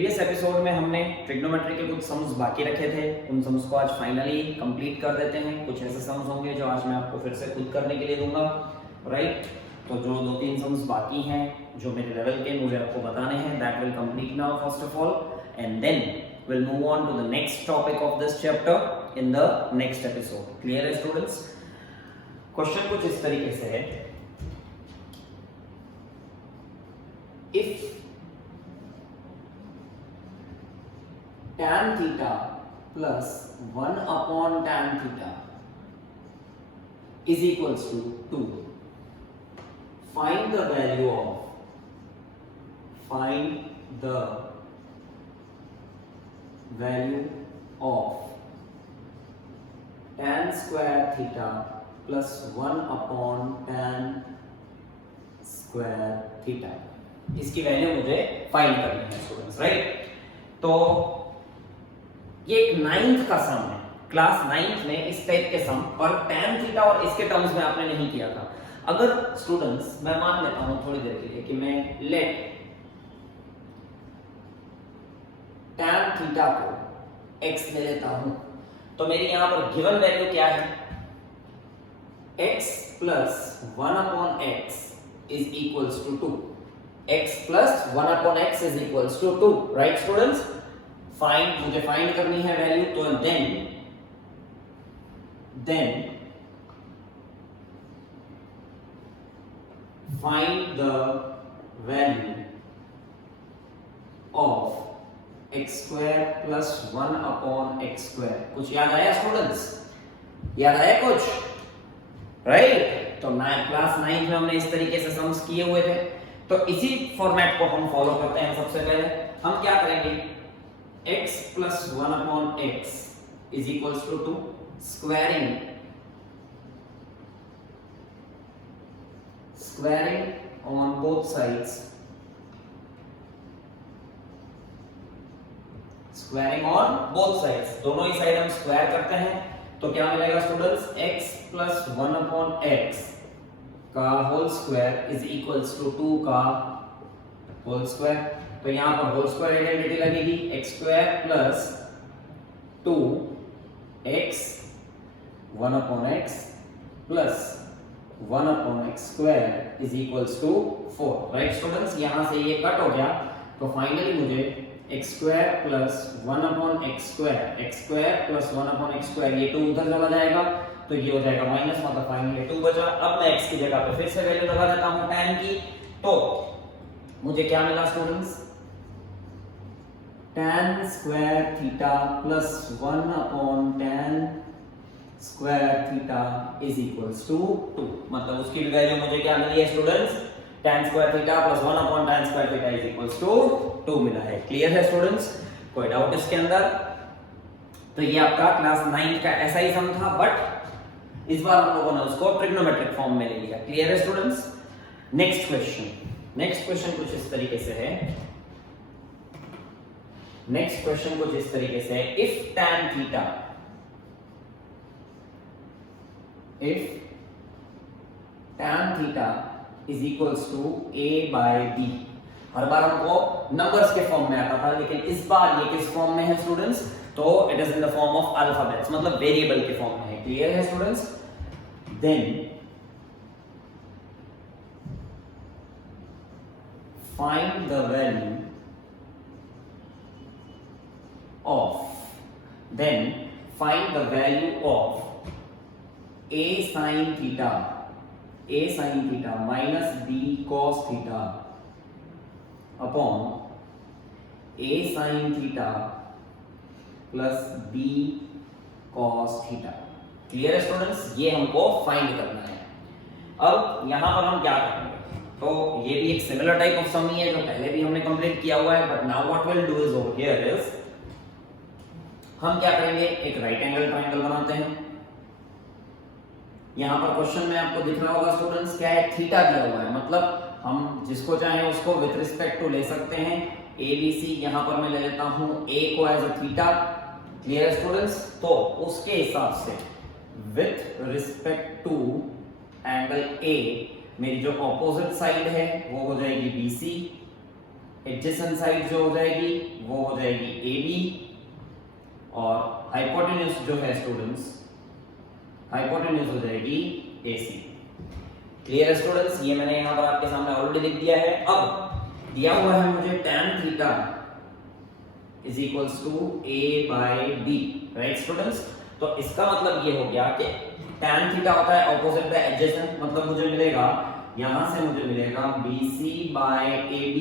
Previous episode में हमने trigonometry के कुछ सम्स बाकी रखे थे, उन सम्स को आज फाइनली कंप्लीट कर देते हैं। कुछ ऐसे सम्स होंगे जो आज मैं आपको फिर से खुद करने के लिए दूंगा, राइट। तो जो 2-3 सम्स बाकी हैं जो मेरे लेवल के मुझे आपको बताने हैं, that will complete now first of all, and then we'll move on to the next topic of this chapter in the next episode. Clear है students? क्वेश्चन कुछ इस तरीके से है, if tan theta plus 1 upon tan theta is equals to 2, find the value of tan square theta plus 1 upon tan square theta। इसकी value मुझे find करनी है स्टूडेंट्स, राइट। तो ये एक 9th का सम है, क्लास 9th में इस टाइप के सम पर tan थीटा और इसके टर्म्स में आपने नहीं किया था। अगर स्टूडेंट्स मैं मान लेता हूं थोड़ी देर के लिए कि मैं लेट tan थीटा को x ले लेता हूं, तो मेरी यहां पर गिवन वैल्यू क्या है, x plus 1 upon x is equals to 2। x plus 1 upon x is equals to 2, right students? मुझे फाइंड करनी है वैल्यू, तो then find the value of x square plus 1 upon x square। कुछ याद आया students? याद आया कुछ, राइट। तो क्लास 9 में हमने इस तरीके से सम्स किए हुए थे, तो इसी फॉर्मेट को हम फॉलो करते हैं। सबसे पहले हम क्या करेंगे, x plus 1 upon x is equals to 2, squaring on both sides, दोनों ही साइड हम स्क्वायर करते हैं, तो क्या मिलेगा students, x plus 1 upon x का whole square is equals to 2 का होल स्क्वायर। तो यहां पर होल स्क्वायर आइडेंटिटी लगेगी, x square plus 2x 1 upon x plus 1 upon x square is equals to 4, right students. यहां से ये कट हो गया, तो फाइनली मुझे x square plus 1 upon x square plus 1 upon x square, ये 2 उधर चला जाएगा, तो ये हो जाएगा माइनस, मतलब फाइनली 2 बचा। अब मैं x की जगह पे फिर से वैल्यू लगा देता हूं tan की, तो मुझे क्या मिला students, tan square theta plus 1 upon tan square theta is equals to 2। मतलब उसकी वैल्यू मुझे क्या मिली है students, tan square theta plus 1 upon tan square theta is equals to 2 मिला है। क्लियर है स्टूडेंट्स? कोई डाउट इसके अंदर? तो ये आपका क्लास 9 का ऐसा ही सम था, बट इस बार हम लोगों ने उसको ट्रिग्नोमेट्रिक फॉर्म में ले लिया। क्लियर है स्टूडेंट्स? नेक्स्ट क्वेश्चन कुछ इस तरीके से है, if tan theta is equals to a by b। हर बार हमको नंबर्स के फॉर्म में आता था, लेकिन इस बार ये किस फॉर्म में है स्टूडेंट्स, तो it is in the form of alphabets, मतलब वेरिएबल के फॉर्म में है। क्लियर है students? then find the value of a sin theta minus b cos theta upon a sin theta plus b cos theta। Clear है students? ये हमको find करना है। अब यहां पर हम क्या करेंगे, तो ये भी एक सिमिलर टाइप ऑफ सम ही है जो पहले भी हमने कंप्लीट किया हुआ है, but now what will do is over here is, हम क्या करेंगे, एक राइट एंगल ट्रायंगल बनाते हैं। यहां पर क्वेश्चन में आपको दिख रहा होगा स्टूडेंट्स, क्या है, थीटा दिया हुआ है, मतलब हम जिसको चाहे उसको विथ रिस्पेक्ट टू ले सकते हैं। ABC यहां पर मैं ले लेता हूं a को एज अ थीटा। क्लियर है स्टूडेंट्स? तो उसके हिसाब से with respect to angle A मेरी जो ऑपोजिट साइड है वो हो जाएगी BC, एडजेसेंट साइड जो हो जाएगी वो हो जाएगी AB, और हाइपोटेन्यूज जो है स्टूडेंट्स, हाइपोटेन्यूज हो जाएगी AC। क्लियर है स्टूडेंट्स? ये मैंने यहाँ पर आपके सामने ऑलरेडी लिख दिया है। अब दिया हुआ है मुझे tan theta is equals to A/B, right students? तो इसका मतलब ये हो गया कि tan थीटा होता है ऑपोजिट बाय एडजेसेंट, मतलब मुझे मिलेगा यहां से मुझे मिलेगा BC/AB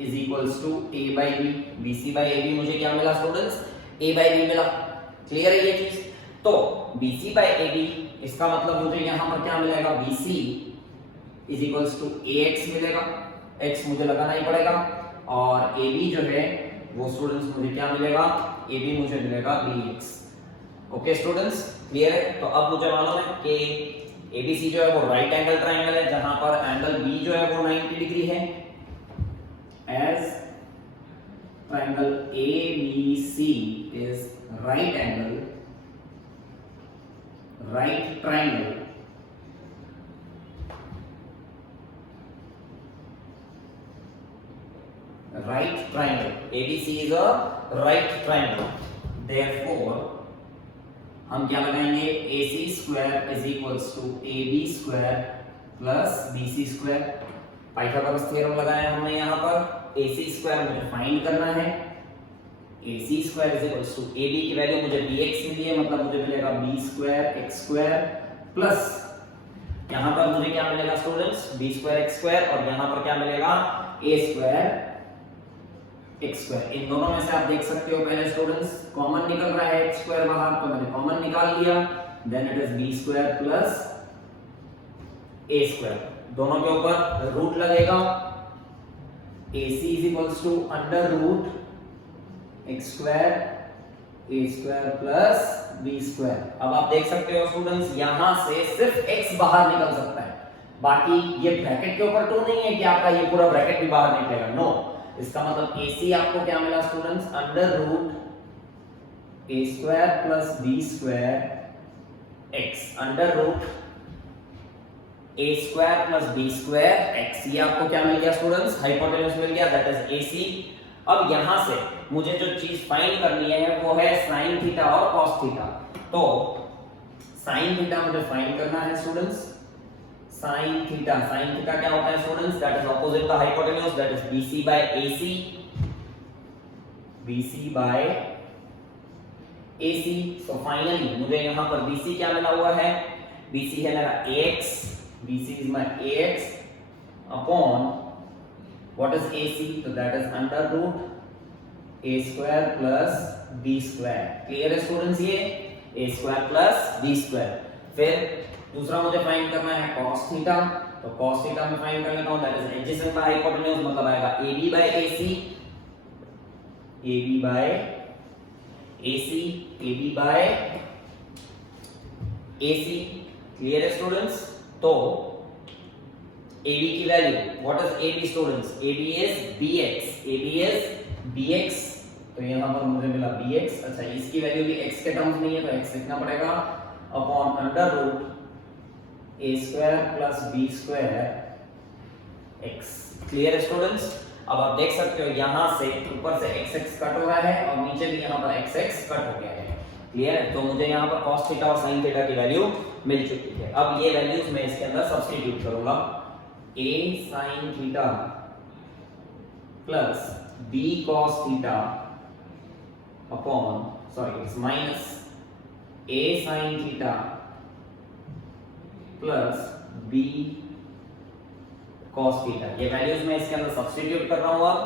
is equals to A/B। BC/AB मुझे क्या मिला स्टूडेंट्स? A/B मिला। क्लियर है ये चीज? तो BC/AB इसका मतलब मुझे यहां पर क्या मिलेगा? BC is equals to AX मिलेगा, X मुझे लगाना ही पड़ेगा, और AB जो है वो स्टूडेंट्स मुझे क्या मिलेगा? AB मुझे मिलेगा BX। ओके स्टूडेंट्स, क्लियर है? तो अब मुझे मालूम है कि ABC जो है वो राइट एंगल ट्रायंगल है, जहां पर एंगल B जो है वो 90 डिग्री है, as triangle ABC is right triangle ABC is a right triangle, therefore हम क्या लगाएंगे? AC square is equals to AB square plus BC square. Pythagoras theorem लगाया हमने यहाँ पर। AC स्क्वायर मुझे फाइंड करना है, AC square is equals to AB की वैल्यू मुझे BX मिली है, मतलब मुझे मिलेगा B square X square plus यहाँ पर मुझे क्या मिलेगा students? B square X square, और यहाँ पर क्या मिलेगा? A square X square. इन दोनों में से आप देख सकते हो पहले स्टूडेंट्स कॉमन निकल रहा है X स्क्वायर बाहर, तो मैंने कॉमन निकाल लिया, then it is B square plus A square. दोनों के ऊपर रूट लगेगा, AC is equals to under root X square A square plus B square. अब आप देख सकते हो स्टूडेंट्स यहां से सिर्फ X बाहर निकल सकता है, बाकी ये ब्रैकेट के ऊपर तो नहीं है कि आपका ये पूरा ब्रैकेट भी बाहर निकलेगा, नो। इसका मतलब AC आपको क्या मिला students? Under root A square plus B square X, under root A square plus B square X। ये आपको क्या मिल गया स्टूडेंट्स? हाइपोटेन्यूज मिल गया, दैट इज AC। अब यहां से मुझे जो चीज फाइंड करनी है वो है sin थीटा और cos थीटा। तो sin थीटा मुझे फाइंड करना है स्टूडेंट्स। sin थीटा क्या होता है students? That is opposite the hypotenuse, that is BC by AC। BC by AC। so finally मुझे यहां पर BC क्या मिला हुआ है? BC है मेरा AX, BC is my AX upon what is AC? so that is under root A square plus B square। Clear है स्टूडेंट्स? ये A square plus B square। फिर दूसरा मुझे फाइंड करना है cos थीटा, तो cos थीटा मैं find कर लेता हूं, that is adjacent by hypotenuse, मतलब आएगा AB by AC, AB by AC, AB by AC। Clear है स्टूडेंट्स? तो AB की value, what is AB students? AB is BX, AB is BX, तो यहां पर मुझे मिला BX। अच्छा, इसकी वैल्यू भी x के टर्म्स में है तो x लिखना पड़ेगा, upon under root A square plus B square X। Clear है स्टूडेंट्स? अब आप देख सकते हो यहां से ऊपर से x कट हो रहा है और नीचे भी यहां पर x कट हो गया है। क्लियर है? तो मुझे यहां पर cos थीटा और sin थीटा की वैल्यू मिल चुकी है। अब ये वैल्यूज मैं इसके अंदर सब्स्टिट्यूट करूंगा, A sin theta plus B cos theta upon its minus A sin theta plus B cos theta. ये वैल्यूज मैं इसके अंदर सब्स्टिट्यूट कर रहा हूं। अब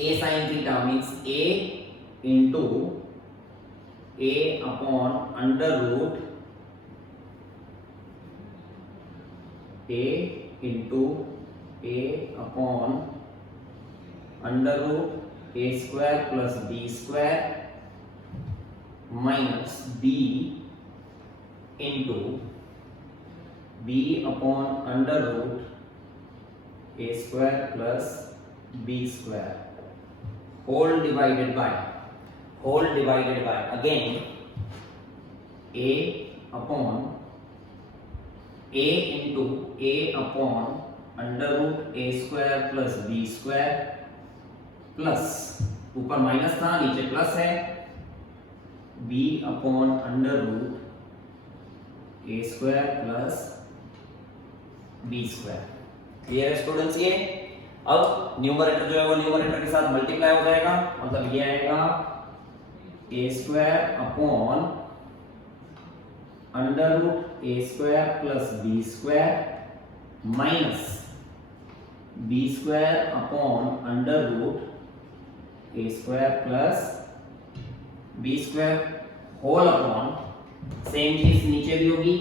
A sin theta means A into A upon under root A into A upon under root A square plus B square minus B into B upon under root A square plus B square whole divided by again A upon A into A upon under root a square plus B square plus ऊपर minus था नीचे plus है b upon under root a square plus B square. Clear है students? ये अब numerator जो है वो न्यूमरेटर के साथ मल्टीप्लाई हो जाएगा, मतलब ये आएगा a square upon under root a square plus B square minus B square upon under root a square plus B square whole upon same चीज नीचे भी होगी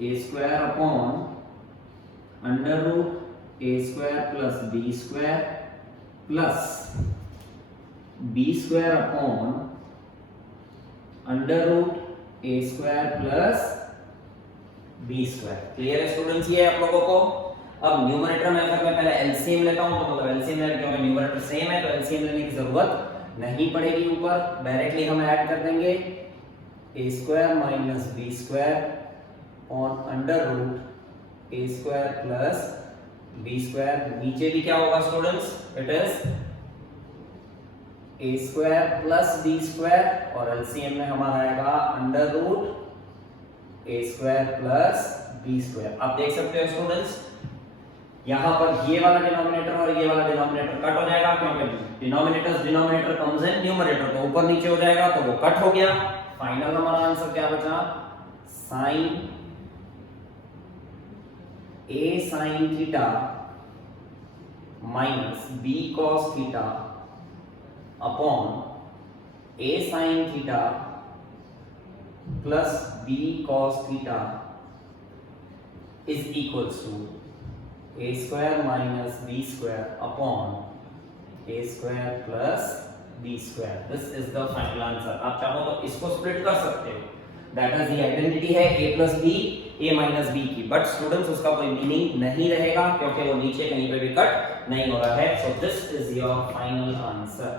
a square upon under root a square plus B square plus B square upon under root a square plus B square. Clear है students? ये आप लोगों को अब न्यूमरेटर में अगर मैं पहले एलसीएम लेता हूं तो मतलब एलसीएम लेने क्योंकि न्यूमरेटर सेम है तो एलसीएम लेने की जरूरत नहीं पड़ेगी, ऊपर डायरेक्टली हम ऐड कर देंगे a square minus B square on under root a square plus B square. नीचे भी क्या होगा students? It is a square plus B square और एलसीएम में हमारा आएगा under root a square plus B square. आप देख सकते हो स्टूडेंट्स यहां पर ये वाला डिनोमिनेटर और ये वाला डिनोमिनेटर कट हो जाएगा क्योंकि डिनोमिनेटर कम्स इन न्यूमरेटर, तो ऊपर नीचे हो जाएगा तो वो कट हो गया। फाइनल हमारा आंसर क्या बचा? Sine A sine theta minus B cos theta upon A sine theta plus B cos theta is equals to A square minus B square upon A square plus B square. This is the final answer. आप चाहो तो इसको split कर सकते हो, that is the identity है a plus B a minus B की, but students उसका कोई मीनिंग नहीं रहेगा क्योंकि वो नीचे कहीं पे भी कट नहीं हो रहा है। So this is your final answer.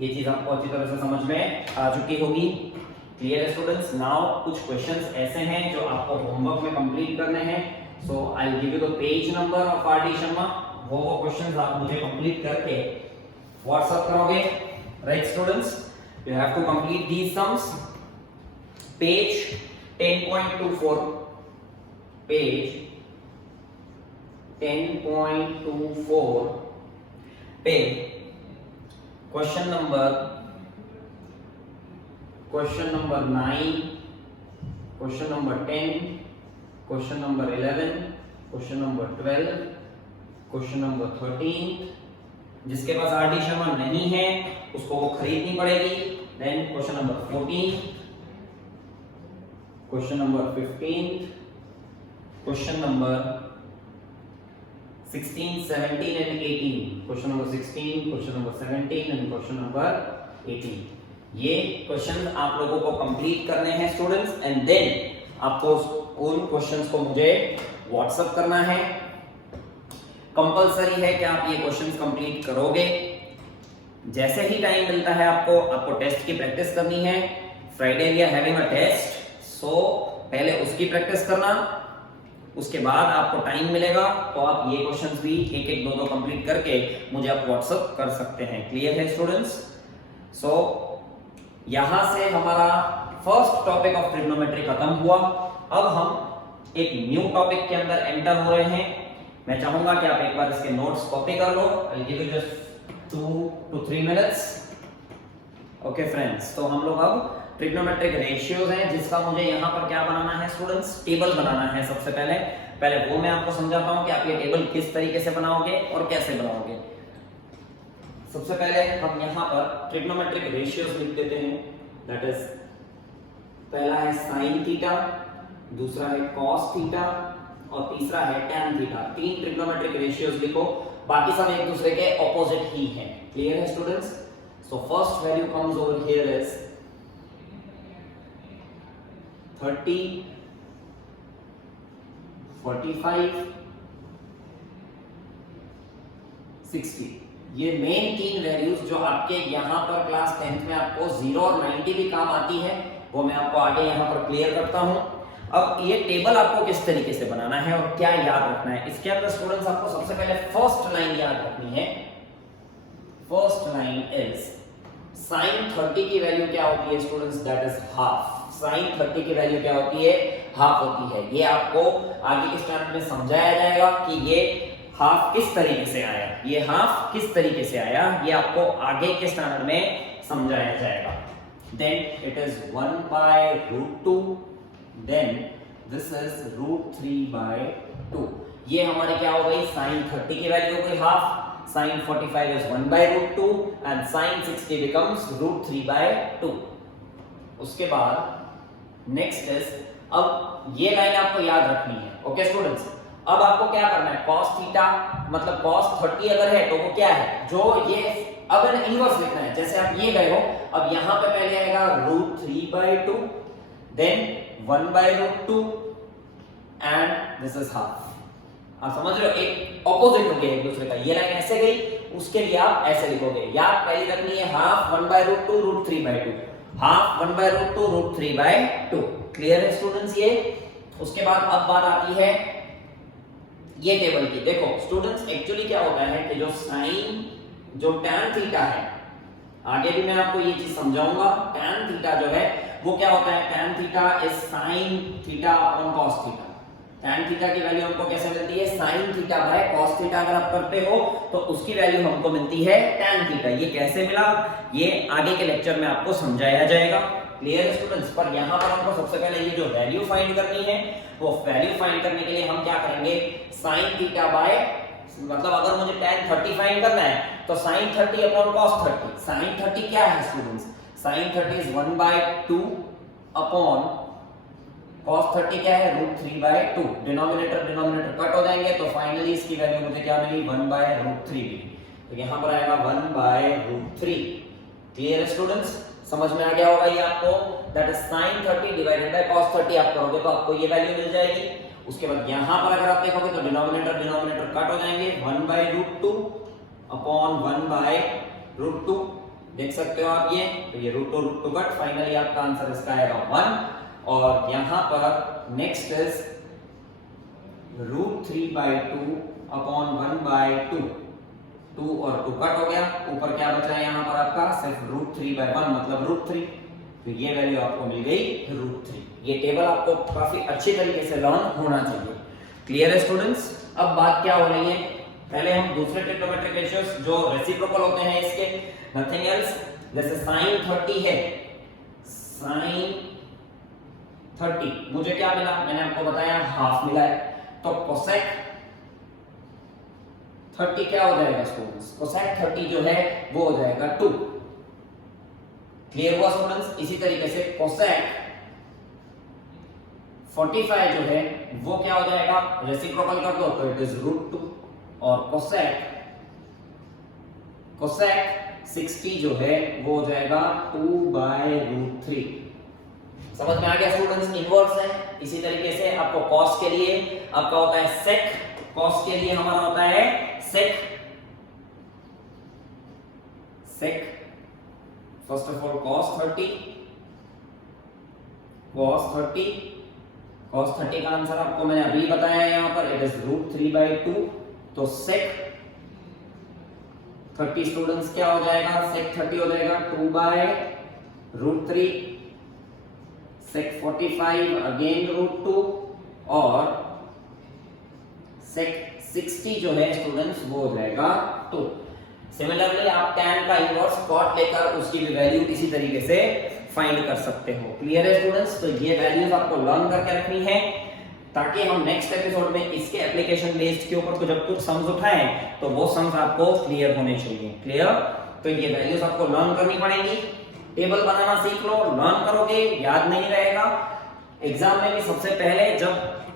ये चीज आपको अच्छी तरह से समझ में आ चुकी होगी। क्लियर है स्टूडेंट्स? नाउ कुछ क्वेश्चंस ऐसे हैं जो आपको होमवर्क में कंप्लीट करने हैं। So I will give you the page number of RD Sharma. वो क्वेश्चंस आप मुझे कंप्लीट करके व्हाट्सएप करोगे, right students? You have to complete these sums. Page 10.24 page 10.24 पे question number 9, question number 10, question number 11, question number 12, question number 13। जिसके पास RD Sharma नहीं है उसको वो खरीदनी पड़ेगी। Then question number 14, question number 15, question number 16, 17 and 18, question number 16, question number 17 and question number 18। ये question आप लोगों को कंप्लीट करने हैं स्टूडेंट्स, एंड देन आपको उन क्वेश्चंस को मुझे व्हाट्सएप करना है। कंपलसरी है कि आप ये क्वेश्चंस कंप्लीट करोगे। जैसे ही टाइम मिलता है आपको टेस्ट की प्रैक्टिस करनी है। Friday we are having a test, so पहले उसकी प्रैक्टिस करना, उसके बाद आपको टाइम मिलेगा तो आप ये क्वेश्चंस भी एक एक दो कंप्लीट करके मुझे आप व्हाट्सएप कर सकते हैं। क्लियर है स्टूडेंट्स? सो यहां से हमारा फर्स्ट टॉपिक ऑफ ट्रिग्नोमेट्री खत्म हुआ। अब हम एक न्यू टॉपिक के अंदर एंटर हो रहे हैं। मैं चाहूंगा कि आप एक बार इसके नोट्स कॉपी कर लो। I will give you just 2 to 3 minutes। Okay friends, तो हम लोग अब ट्रिग्नोमेट्रिक रेशियोज हैं जिसका मुझे यहाँ पर क्या बनाना है स्टूडेंट्स? टेबल बनाना है। सबसे पहले वो मैं आपको समझाता हूँ कि आप ये टेबल किस तरीके से बनाओगे और कैसे बनाओगे। सबसे पहले हम यहाँ पर ट्रिग्नोमेट्रिक रेशियोज लिख देते हैं। दैट इज पहला है साइन थीटा, दूसरा है कॉस थीटा और तीसरा है टैन थीटा। 3 ट्रिग्नोमेट्रिक रेशियोज लिखो, बाकी सब एक दूसरे के ऑपोजिट ही हैं। क्लियर है students? So first value comes over here is 30, 45, 60। ये मेन 3 वैल्यूज जो आपके यहाँ पर क्लास 10th में आपको 0 और 90 भी काम आती है, वो मैं आपको आगे यहाँ पर क्लियर करता हूँ। अब ये टेबल आपको किस तरीके से बनाना है और क्या याद रखना है, इसके अंदर स्टूडेंट्स आपको सबसे पहले फर्स्ट लाइन याद रखनी है। फर्स्ट लाइन इज sin 30 की वैल्यू क्या होती है students, that is half. sin 30 की वैल्यू क्या होती है, हाफ होती है। ये आपको आगे के स्टैंडर्ड में समझाया जाएगा कि ये हाफ किस तरीके से आया, ये हाफ किस तरीके से आया, ये आपको आगे के स्टैंडर्ड में समझाया जाएगा। Then it is 1 by root 2, then this is root 3 by 2। ये हमारे क्या हो गई, sin 30 की वैल्यू हो गई half, sin 45 is 1 by root 2 and sin 60 becomes root 3 by 2। उसके बाद नेक्स्ट इज, अब ये लाइन आपको याद रखनी है। ओके स्टूडेंट्स, अब आपको क्या करना है, cos थीटा मतलब cos 30 अगर है तो वो क्या है, जो ये अगर इनवर्स लिखना है, जैसे आप ये गए हो, अब यहां पे पहले आएगा root 3 by 2, then 1 by root 2 and this is half। आप समझ रहे हो, एक ऑपोजिट हो गया एक दूसरे का। ये लाइन ऐसे गई, उसके लिए आप ऐसे लिखोगे। याद पहली रखनी है half 1 by root 2 root 3 by 2, half 1 by root 2 root 3 by 2। Clear है स्टूडेंट्स ये। उसके बाद अब बात आती है ये टेबल की। देखो स्टूडेंट्स, एक्चुअली क्या होता है कि जो साइन, जो tan थीटा है, आगे भी मैं आपको ये चीज समझाऊंगा। tan थीटा जो है वो क्या होता है, tan theta is sin theta upon cos theta. tan theta की वैल्यू हमको कैसे मिलती है, sin theta by cos theta. अगर आप करते हो तो उसकी वैल्यू हमको मिलती है tan थीटा। ये कैसे मिला, ये आगे के लेक्चर में आपको समझाया जाएगा। क्लियर है स्टूडेंट्स। पर यहाँ पर हमको सबसे पहले ये जो वैल्यू फाइंड करनी है, वो वैल्यू फाइंड करने के लिए हम क्या करेंगे, sin थीटा बाय, मतलब अगर मुझे tan 30 फाइंड करना है तो sin 30 अपॉन cos 30। sin 30 क्या है स्टूडेंट्स, sin 30 इज 1 by 2 अपॉन cos 30 क्या है, root 3 by 2। Denominator denominator cut हो जाएंगे तो फाइनली इसकी वैल्यू मुझे क्या मिली, 1 by रूट 3 मिली। तो यहाँ पर आएगा 1 by रूट 3। क्लियर है स्टूडेंट्स, समझ में आ गया होगा ये आपको। That is sin 30 divided by cos 30 आप करोगे तो आपको ये वैल्यू मिल जाएगी। उसके बाद यहाँ पर अगर आप देखोगे तो डिनोमिनेटर डिनोमिनेटर कट हो जाएंगे, 1 by root 2 upon 1 by root 2। देख सकते हो आप ये, तो ये रूट 2 कट, फाइनली आपका आंसर इसका आएगा 1। और यहां पर next is root 3 by 2 upon 1 by 2। 2 और 2 कट हो गया, ऊपर क्या बचा है यहाँ पर आपका, सिर्फ रूट 3 by 1 मतलब रूट 3। तो ये वैल्यू आपको मिल गई रूट 3। ये टेबल आपको काफी अच्छी तरीके से लर्न होना चाहिए। क्लियर है स्टूडेंट्स। अब बात क्या हो रही है, पहले हम दूसरे ट्रिग्नोमेट्रिक रेशियोज जो रेसिप्रोकल होते हैं इसके, नथिंग एल्स, जैसे sin 30 है, sin 30 मुझे क्या मिला, मैंने आपको बताया हाफ मिला है। तो कोसेक 30 क्या हो जाएगा स्टूडेंट्स, कोसेक 30 जो है वो हो जाएगा 2। क्लियर हुआ स्टूडेंट्स। इसी तरीके से कोसेक 45 जो है वो क्या हो जाएगा, रेसिप्रोकल कर दो तो इट इज रूट 2। और कोसेक 60 जो है वो हो जाएगा 2 by रूट 3। समझ में आ गया स्टूडेंट्स, इनवर्स है। इसी तरीके से आपको cos के लिए आपका होता है sec, cos के लिए हमारा होता है sec। First of all cos 30 का आंसर आपको मैंने अभी बताया है यहाँ पर, इट इज रूट 3 by 2। तो sec 30 स्टूडेंट्स क्या हो जाएगा, sec 30 हो जाएगा 2 by root 3। sec 45 again root 2 और sec 60 जो है स्टूडेंट्स वो हो जाएगा 2। सिमिलरली आप tan का इनवर्स cot लेकर उसकी भी वैल्यू इसी तरीके से फाइंड कर सकते हो। क्लियर है स्टूडेंट्स। तो ये वैल्यूज आपको लर्न करके रखनी है ताकि हम नेक्स्ट एपिसोड में इसके एप्लीकेशन बेस्ड के ऊपर जब कुछ सम्स उठाएं तो वो सम्स आपको क्लियर होने चाहिए। क्लियर। तो ये वैल्यूज आपको लर्न करनी पड़ेगी। टेबल बनाना सीख लो, लर्न करोगे याद नहीं रहेगा। एग्जाम में भी सबसे पहले जब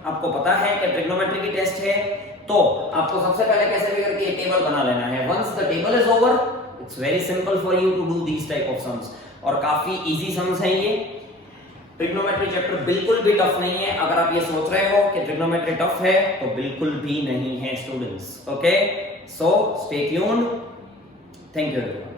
आपको पता है कि ट्रिग्नोमेट्री की टेस्ट है तो आपको सबसे पहले कैसे भी करके ये टेबल बना लेना है। Once the table is over it's very simple for you to do these type of sums और काफी इजी सम्स हैं ये। ट्रिग्नोमेट्री चैप्टर बिल्कुल भी टफ नहीं है। अगर आप ये सोच रहे हो कि ट्रिग्नोमेट्री टफ है तो बिल्कुल भी नहीं है students. Okay, so stay tuned. Thank you everyone.